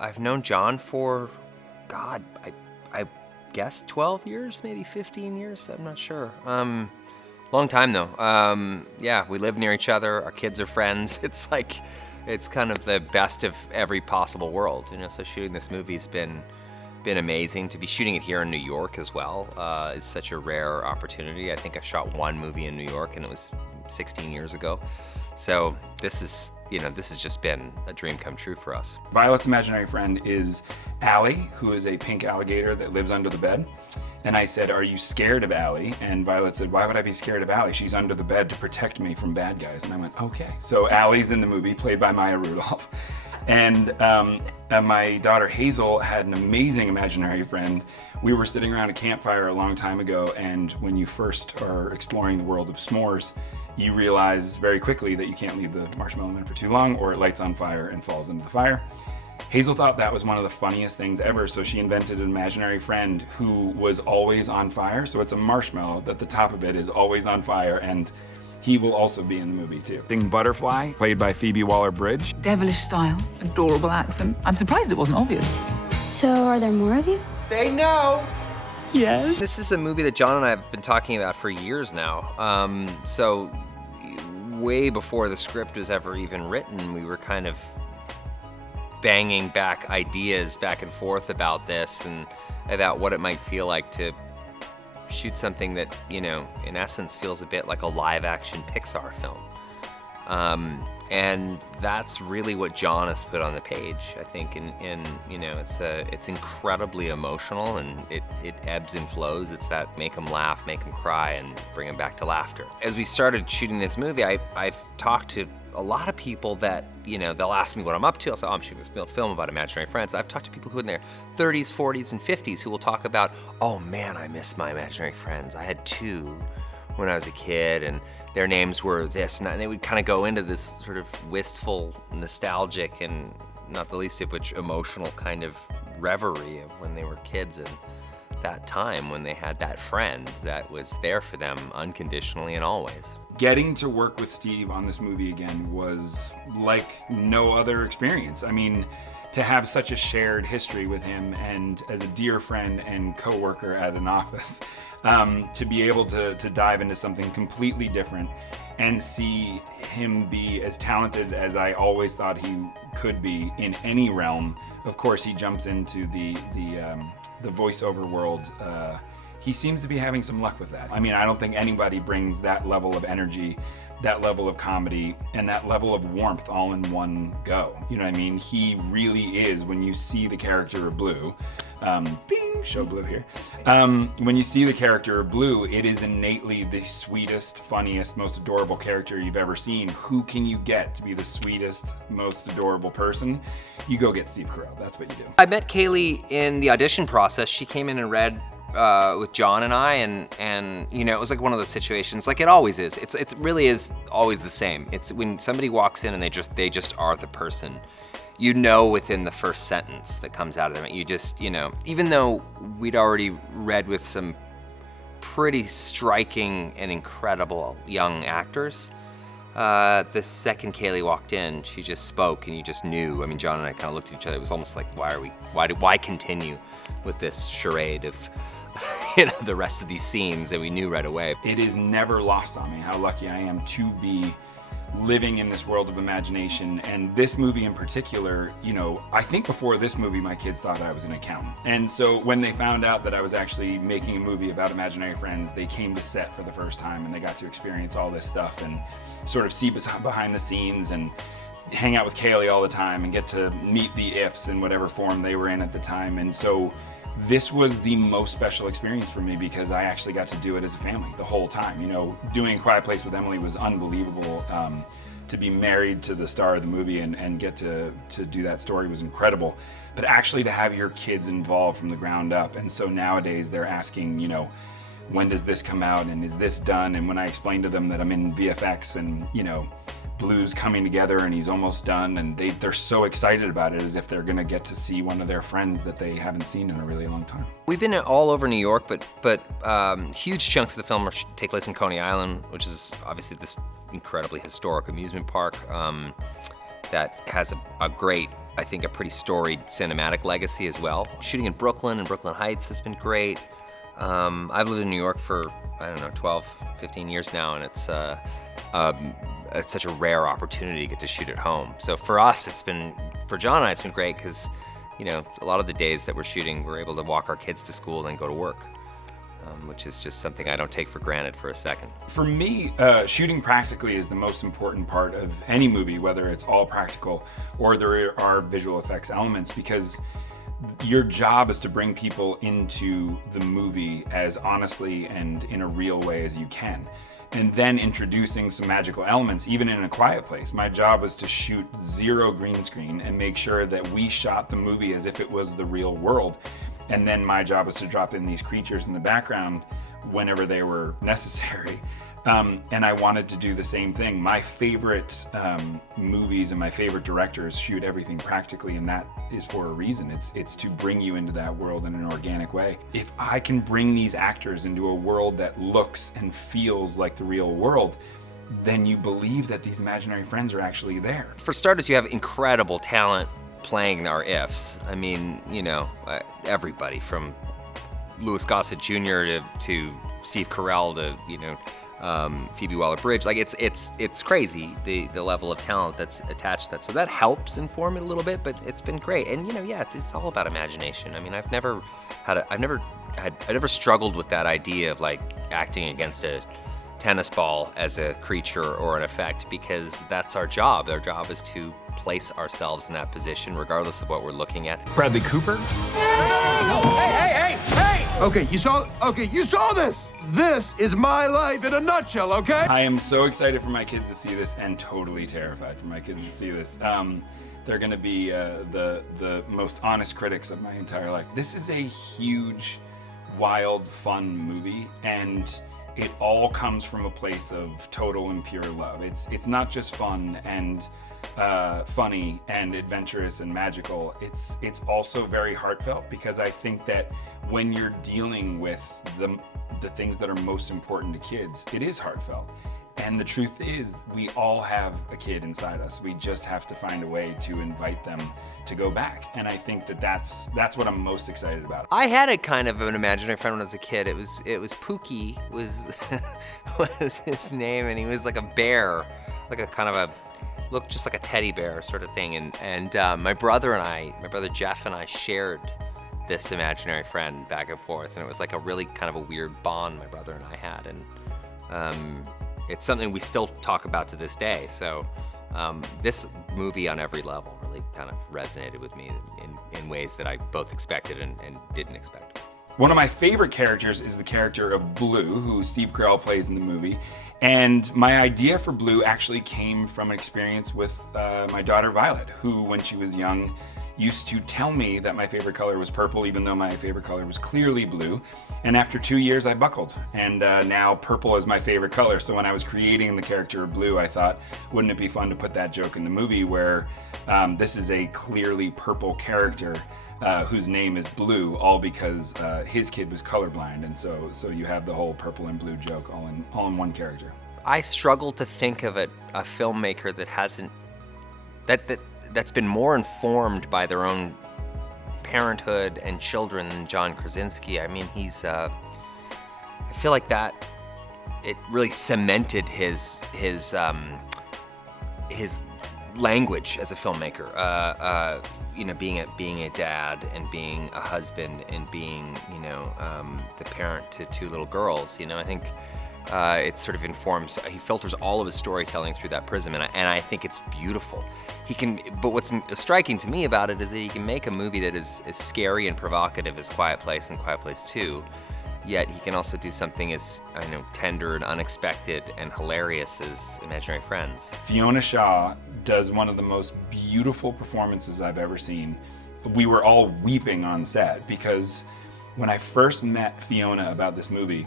I've known John for, God, I guess 12 years, maybe 15 years, I'm not sure. Long time though. Yeah, we live near each other, our kids are friends. It's kind of the best of every possible world, you know, so shooting this movie's been amazing. To be shooting it here in New York as well is such a rare opportunity. I think I've shot one movie in New York and it was 16 years ago. So this has just been a dream come true for us. Violet's imaginary friend is Allie, who is a pink alligator that lives under the bed. And I said, "Are you scared of Allie?" And Violet said, "Why would I be scared of Allie? She's under the bed to protect me from bad guys." And I went, okay. So Allie's in the movie, played by Maya Rudolph. And my daughter Hazel had an amazing imaginary friend. We were sitting around a campfire a long time ago, and when you first are exploring the world of s'mores, you realize very quickly that you can't leave the marshmallow in for too long or it lights on fire and falls into the fire. Hazel thought that was one of the funniest things ever, so she invented an imaginary friend who was always on fire. So it's a marshmallow that the top of it is always on fire, and he will also be in the movie too. Sing Butterfly, played by Phoebe Waller-Bridge. Devilish style, adorable accent. I'm surprised it wasn't obvious. So are there more of you? Say no! Yes. This is a movie that John and I have been talking about for years now. So way before the script was ever even written, we were kind of banging back ideas back and forth about this and about what it might feel like to shoot something that, you know, in essence feels a bit like a live action Pixar film. And that's really what John has put on the page, I think, and you know, it's incredibly emotional and it ebbs and flows. It's that make them laugh, make them cry, and bring them back to laughter. As we started shooting this movie, I've talked to a lot of people that, you know, they'll ask me what I'm up to. I'll say, oh, I'm shooting this film about imaginary friends. I've talked to people who are in their 30s, 40s, and 50s who will talk about, oh man, I miss my imaginary friends. I had two when I was a kid, and their names were this and that, and they would kind of go into this sort of wistful, nostalgic, and not the least of which emotional kind of reverie of when they were kids and that time when they had that friend that was there for them unconditionally and always. Getting to work with Steve on this movie again was like no other experience. I mean, to have such a shared history with him and as a dear friend and coworker at an office, to be able to dive into something completely different and see him be as talented as I always thought he could be in any realm. Of course, he jumps into the voiceover world. He seems to be having some luck with that. I mean, I don't think anybody brings that level of energy, that level of comedy, and that level of warmth all in one go. You know what I mean? He really is, when you see the character of Blue, bing, show Blue here. When you see the character of Blue, it is innately the sweetest, funniest, most adorable character you've ever seen. Who can you get to be the sweetest, most adorable person? You go get Steve Carell. That's what you do. I met Kaylee in the audition process. She came in and read with John and I, and you know, it was like one of those situations, like it always is. It really is always the same. It's when somebody walks in and they just are the person. You know within the first sentence that comes out of them. You just, you know, even though we'd already read with some pretty striking and incredible young actors, the second Kaylee walked in, she just spoke and you just knew. I mean, John and I kind of looked at each other. It was almost like, why continue with this charade of, you know, the rest of these scenes? And we knew right away. It is never lost on me how lucky I am to be living in this world of imagination. And this movie in particular, you know, I think before this movie, my kids thought I was an accountant. And so when they found out that I was actually making a movie about imaginary friends, they came to set for the first time and they got to experience all this stuff and sort of see behind the scenes and hang out with Kaylee all the time and get to meet the ifs in whatever form they were in at the time. And so this was the most special experience for me because I actually got to do it as a family the whole time. You know, doing A Quiet Place with Emily was unbelievable. To be married to the star of the movie and get to do that story was incredible. But actually to have your kids involved from the ground up. And so nowadays they're asking, you know, when does this come out and is this done? And when I explain to them that I'm in VFX and, you know, Blue's coming together and he's almost done, and they're so excited about it as if they're gonna get to see one of their friends that they haven't seen in a really long time. We've been all over New York, but huge chunks of the film take place in Coney Island, which is obviously this incredibly historic amusement park that has a great I think, a pretty storied cinematic legacy as well. Shooting in Brooklyn and Brooklyn Heights has been great. I've lived in New York for, I don't know, 12, 15 years now, and it's such a rare opportunity to get to shoot at home. So for us, for John and I, it's been great because, you know, a lot of the days that we're shooting, we're able to walk our kids to school and then go to work, which is just something I don't take for granted for a second. For me, shooting practically is the most important part of any movie, whether it's all practical or there are visual effects elements, because your job is to bring people into the movie as honestly and in a real way as you can. And then introducing some magical elements, even in A Quiet Place. My job was to shoot 0 green screen and make sure that we shot the movie as if it was the real world. And then my job was to drop in these creatures in the background whenever they were necessary. And I wanted to do the same thing. My favorite movies and my favorite directors shoot everything practically, and that is for a reason. It's to bring you into that world in an organic way. If I can bring these actors into a world that looks and feels like the real world, then you believe that these imaginary friends are actually there. For starters, you have incredible talent playing our ifs. I mean, you know, everybody from Louis Gossett Jr. to Steve Carell to, you know, Phoebe Waller-Bridge. Like it's crazy the level of talent that's attached to that. So that helps inform it a little bit, but it's been great. And you know, yeah, it's all about imagination. I mean, I've never struggled with that idea of like acting against a tennis ball as a creature or an effect, because that's our job. Our job is to place ourselves in that position regardless of what we're looking at. Bradley Cooper? Hey! Okay, you saw this. This is my life in a nutshell, okay? I am so excited for my kids to see this and totally terrified for my kids to see this. They're gonna be the most honest critics of my entire life. This is a huge, wild, fun movie, and it all comes from a place of total and pure love. It's not just fun and funny and adventurous and magical. It's also very heartfelt, because I think that when you're dealing with the things that are most important to kids, it is heartfelt. And the truth is, we all have a kid inside us. We just have to find a way to invite them to go back. And I think that that's what I'm most excited about. I had a kind of an imaginary friend when I was a kid. It was Pookie was his name, and he was like a bear, like a kind of a looked just like a teddy bear sort of thing. And my brother Jeff and I shared this imaginary friend back and forth, and it was like a really kind of a weird bond my brother and I had, and it's something we still talk about to this day. So this movie on every level really kind of resonated with me in ways that I both expected and didn't expect. One of my favorite characters is the character of Blue, who Steve Carell plays in the movie. And my idea for Blue actually came from an experience with my daughter Violet, who, when she was young, used to tell me that my favorite color was purple, even though my favorite color was clearly blue. And after 2 years, I buckled. And now purple is my favorite color. So when I was creating the character of Blue, I thought, wouldn't it be fun to put that joke in the movie where this is a clearly purple character whose name is Blue, all because his kid was colorblind. And so you have the whole purple and blue joke all in one character. I struggle to think of a filmmaker that hasn't, that's been more informed by their own parenthood and children than John Krasinski. I mean, he's, I feel like that, it really cemented his language as a filmmaker. You know, being a dad and being a husband and being, you know, the parent to 2 little girls. You know, I think it sort of informs. He filters all of his storytelling through that prism, and I think it's beautiful. He can, but what's striking to me about it is that he can make a movie that is as scary and provocative as Quiet Place and Quiet Place 2. Yet he can also do something as, I know, tender and unexpected and hilarious as Imaginary Friends. Fiona Shaw does one of the most beautiful performances I've ever seen. We were all weeping on set because when I first met Fiona about this movie,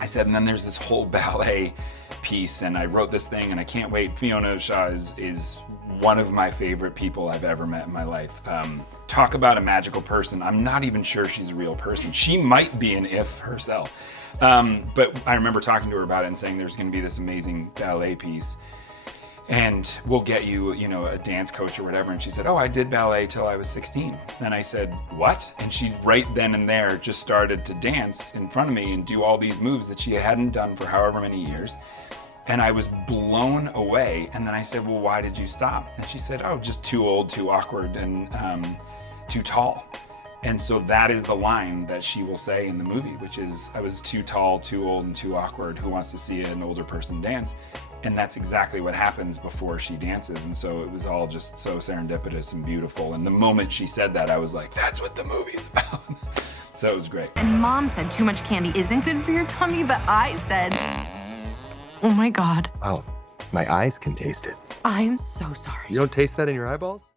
I said, and then there's this whole ballet piece, and I wrote this thing, and I can't wait. Fiona Shaw is one of my favorite people I've ever met in my life. Talk about a magical person. I'm not even sure she's a real person. She might be an if herself. But I remember talking to her about it and saying there's gonna be this amazing ballet piece. and we'll get you, you know, a dance coach or whatever. And she said, oh, I did ballet till I was 16. And I said, what? And she right then and there just started to dance in front of me and do all these moves that she hadn't done for however many years. And I was blown away. And then I said, well, why did you stop? And she said, oh, just too old, too awkward, and too tall. And so that is the line that she will say in the movie, which is, I was too tall, too old, and too awkward. Who wants to see an older person dance? And that's exactly what happens before she dances. And so it was all just so serendipitous and beautiful. And the moment she said that, I was like, that's what the movie's about. So it was great. And Mom said too much candy isn't good for your tummy, but I said, oh my God. Wow, my eyes can taste it. I'm so sorry. You don't taste that in your eyeballs?